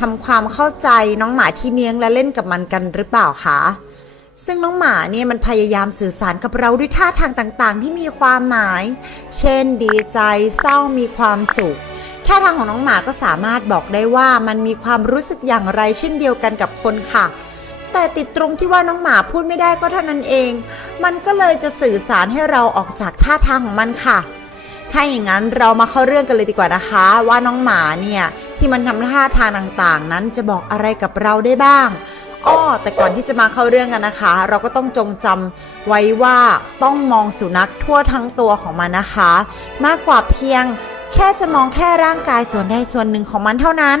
ทำความเข้าใจน้องหมาที่เลี้ยงและเล่นกับมันกันหรือเปล่าคะซึ่งน้องหมาเนี่ยมันพยายามสื่อสารกับเราด้วยท่าทางต่างๆ ที่มีความหมาย เช่น ดีใจเศร้ามีความสุข ท่าทางของน้องหมาก็สามารถบอกได้ว่ามันมีความรู้สึกอย่างไรเช่นเดียวกันกับคนค่ะ แต่ติดตรงที่ว่าน้องหมาพูดไม่ได้ก็เท่านั้นเอง มันก็เลยจะสื่อสารให้เราออกจากท่าทางของมันค่ะ ถ้าอย่างนั้นเรามาเข้าเรื่องกันเลยดีกว่านะคะ ว่าน้องหมาเนี่ยที่มันทำท่าทางต่างๆ นั้นจะบอกอะไรกับเราได้บ้างอ้อแต่ก่อนที่จะมาเข้าเรื่องกันนะคะ เราก็ต้องจงจำไว้ว่าต้องมองสุนัขทั่วทั้งตัวของมันนะคะ มากกว่าเพียงแค่จะมองแค่ร่างกายส่วนใดส่วนหนึ่งของมันเท่านั้น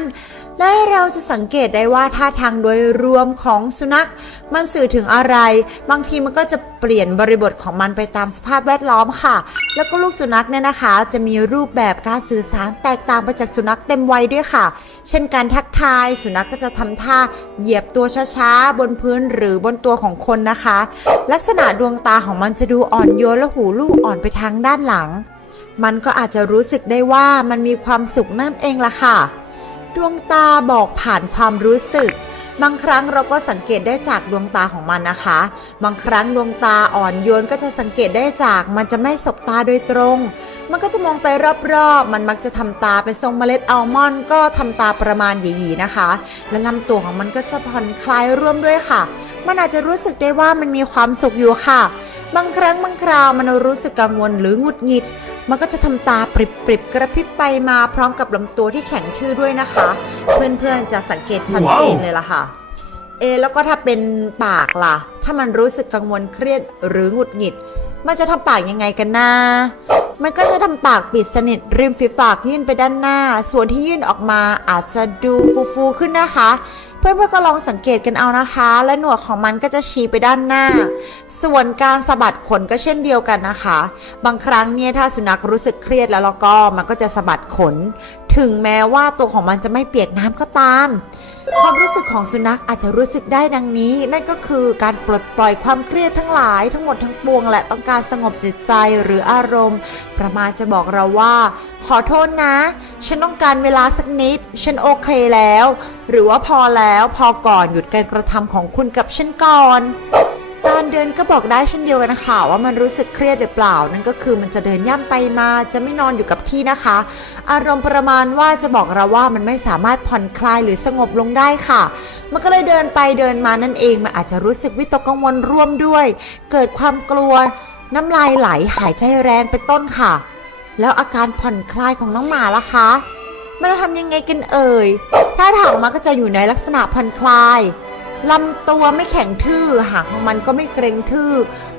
และเราจะสังเกตได้ว่าท่าทางโดยรวมของสุนัข มันสื่อถึงอะไร บางทีมันก็จะเปลี่ยนบริบทของมันไปตามสภาพแวดล้อมค่ะ แล้วก็ลูกสุนัขเนี่ยนะคะ จะมีรูปแบบการสื่อสารแตกต่างไปจากสุนัขเต็มวัยด้วยค่ะ เช่นการทักทาย สุนัขก็จะทำท่าเหยียบตัวช้าๆบนพื้นหรือบนตัวของคนนะคะ ลักษณะดวงตาของมันจะดูอ่อนโยนและหูลูกอ่อนไปทางด้านหลัง มันก็อาจจะรู้สึกได้ว่ามันมีความสุขนั่นเองล่ะค่ะ ดวงตาบอกผ่านความรู้สึก บางครั้งเราก็สังเกตได้จากดวงตาของมันนะคะ บางครั้งดวงตาอ่อนโยนก็จะสังเกตได้จากมันจะไม่สบตาโดยตรง มันก็จะมองไปรอบๆ มันมักจะทำตาเป็นทรงเมล็ดอัลมอนด์ก็ทำตาประมาณหยีๆนะคะ และลำตัวของมันก็จะผ่อนคลายร่วมด้วยค่ะ มันอาจจะรู้สึกได้ว่ามันมีความสุขอยู่ค่ะ บางครั้งบางคราวมันรู้สึกกังวลหรือหงุดหงิด มันก็จะทำตาปริบปริบกระพริบไปมาพร้อมกับลำตัวที่แข็งทื่อด้วยนะคะ เพื่อนๆจะสังเกตชัดเจนเลยล่ะค่ะ เอ แล้วก็ถ้าเป็นปากล่ะ ถ้ามันรู้สึกกังวลเครียดหรือหงุดหงิด มันจะทำปากยังไงกันนะ มันก็จะทำปากปิดสนิทริมฝีปากยื่นไปด้านหน้า ส่วนที่ยื่นออกมาอาจจะดูฟูๆขึ้นนะคะ เพื่อนๆก็ลองสังเกตกันเอานะคะ และหนวดของมันก็จะชี้ไปด้านหน้า ส่วนการสะบัดขนก็เช่นเดียวกันนะคะ บางครั้งเนี่ยถ้าสุนัขรู้สึกเครียดแล้วแล้วก็มันก็จะสะบัดขน ถึงแม้ว่าตัวของมันจะไม่เปียกน้ำก็ตาม ความรู้สึกของสุนัขอาจจะรู้สึกได้ดังนี้ นั่นก็คือการปลดปล่อยความเครียดทั้งหลายทั้งหมดทั้งปวง และต้องการสงบจิตใจหรืออารมณ์ ประมาณจะบอกเราว่า ขอโทษนะ ฉันต้องการเวลาสักนิด ฉันโอเคแล้ว หรือว่าพอแล้วพอก่อนหยุดการกระทำของคุณกับฉันก่อน การเดินก็บอกได้เช่นเดียวกันค่ะว่ามันรู้สึกเครียดหรือเปล่า นั่นก็คือมันจะเดินย่ำไปมาจะไม่นอนอยู่กับที่นะคะ อารมณ์ประมาณว่าจะบอกเราว่ามันไม่สามารถผ่อนคลายหรือสงบลงได้ค่ะ มันก็เลยเดินไปเดินมานั่นเองมันอาจจะรู้สึกวิตกกังวลร่วมด้วย เกิดความกลัว น้ำลายไหลหายใจแรงเป็นต้นค่ะ แล้วอาการผ่อนคลายของน้องหมาล่ะคะมันจะทำยังไงกันเอ่ยท่าทางมันก็จะอยู่ในลักษณะผ่อนคลาย ลำตัวไม่แข็งทื่อหางของมันก็ไม่เกรงทื่อ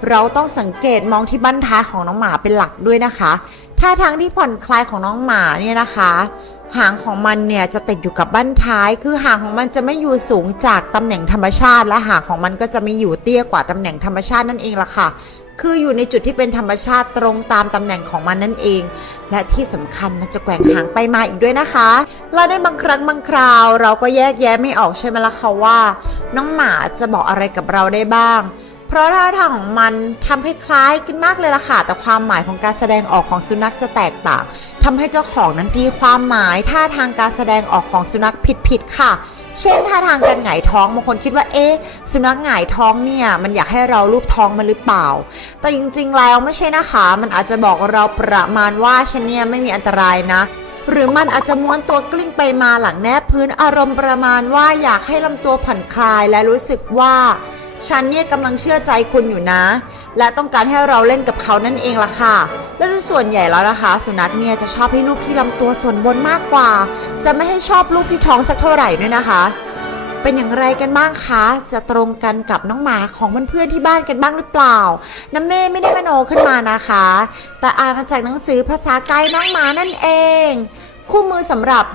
เราต้องสังเกตมองที่บั้นท้ายของน้องหมาเป็นหลักด้วยนะคะท่าทางที่ผ่อนคลายของน้องหมาเนี่ยนะคะ หางของมันเนี่ยจะติดอยู่กับบั้นท้าย คือหางของมันจะไม่อยู่สูงจากตำแหน่งธรรมชาติ และหางของมันก็จะไม่อยู่เตี้ยกว่าตำแหน่งธรรมชาตินั่นเองล่ะค่ะ คืออยู่ในจุดที่เป็นธรรมชาติตรงตามตำแหน่งของมันนั่นเอง และที่สำคัญมันจะแกว่งหางไปมาอีกด้วยนะคะ และในบางครั้งบางคราว เราก็แยกแยะไม่ออกใช่ไหมล่ะคะว่า น้องหมาจะบอกอะไรกับเราได้บ้าง เพราะท่าทางของมันทำคล้ายๆกันมากเลยล่ะค่ะ แต่ความหมายของการแสดงออกของสุนัขจะแตกต่างทำให้เจ้าของนั้นตีความหมายท่าทางการแสดงออกของสุนัขผิดๆค่ะ เช่นท่าทางการหงายท้องบางคนคิดว่าเอ๊ะสุนัขหงายท้องเนี่ยมันอยากให้เราลูบท้องมันหรือเปล่า แต่จริงๆแล้วไม่ใช่นะคะ มันอาจจะบอกเราประมาณว่าฉันเนี่ยไม่มีอันตรายนะ หรือมันอาจจะม้วนตัวกลิ้งไปมาหลังแนบพื้นอารมณ์ประมาณว่าอยากให้ลำตัวผ่อนคลายและรู้สึกว่าฉันเนี่ยกำลังเชื่อใจคุณอยู่นะ และต้องการให้เราเล่นกับเขานั่นเองล่ะค่ะ และโดยส่วนใหญ่แล้วนะคะ สุนัขเนี่ยจะชอบให้ลูกที่ลำตัวส่วนบนมากกว่า จะไม่ให้ชอบลูกที่ท้องสักเท่าไหร่ด้วยนะคะ เป็นอย่างไรกันบ้างคะ จะตรงกันกับน้องหมาของเพื่อนๆที่บ้านกันบ้างหรือเปล่า น้ำเม่ไม่ได้มโนขึ้นมานะคะ แต่อ่านมาจากหนังสือภาษากายน้องหมานั่นเอง คู่มือสำหรับ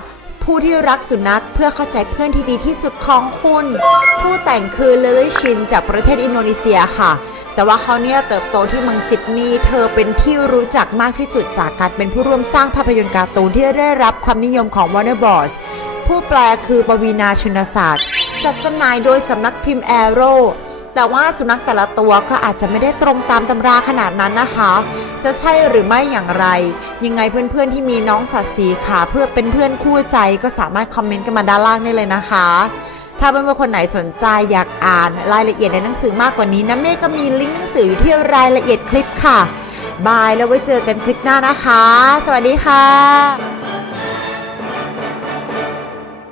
ผู้ที่รักสุนัขเพื่อเข้าใจเพื่อนที่ดีที่สุดของคุณ ผู้แต่งคือเลลิชินจากประเทศอินโดนีเซียค่ะ แต่ว่าเขาเนี่ยเติบโตที่เมืองซิดนีย์เธอเป็นที่รู้จักมากที่สุดจากการเป็นผู้ร่วมสร้างภาพยนตร์การ์ตูนที่ได้รับความนิยมของ Warner Bros ผู้แปลคือปวีนาชุนศาสตร์ จัดจำหน่ายโดยสำนักพิมพ์แอโร่แต่ว่าสุนัขแต่ละตัวก็อาจจะไม่ได้ตรงตามตำราขนาดนั้นนะคะจจะใช่หรือไม่อย่างไร ยังไงเพื่อนๆที่มีน้องสัตว์สีขาเพื่อเป็นเพื่อนคู่ใจก็สามารถคอมเมนต์กันมาด้านล่างได้เลยนะคะ ถ้าเพื่อนๆคนไหนสนใจอยากอ่านรายละเอียดในหนังสือมากกว่านี้นะเมฆก็มีลิงก์หนังสืออยู่ที่รายละเอียดคลิปค่ะ บายแล้วไว้เจอกันคลิปหน้านะคะ สวัสดีค่ะ